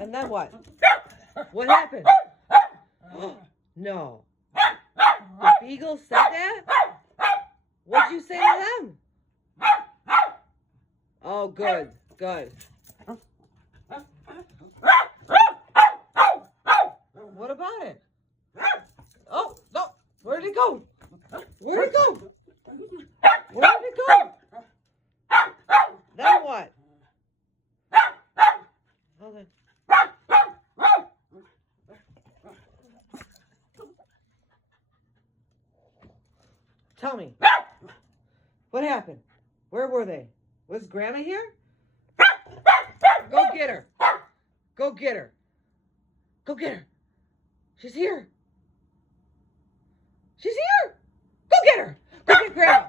And then what? What happened? No. The beagle said that? What'd you say to them? Oh, good, good. What about it? Oh, no. Where did it go? Where did it go? Where did it go? Then what? Hold on. Tell me. What happened? Where were they? Was Grandma here? Go get her. Go get her. Go get her. She's here. She's here. Go get her. Go get Grandma.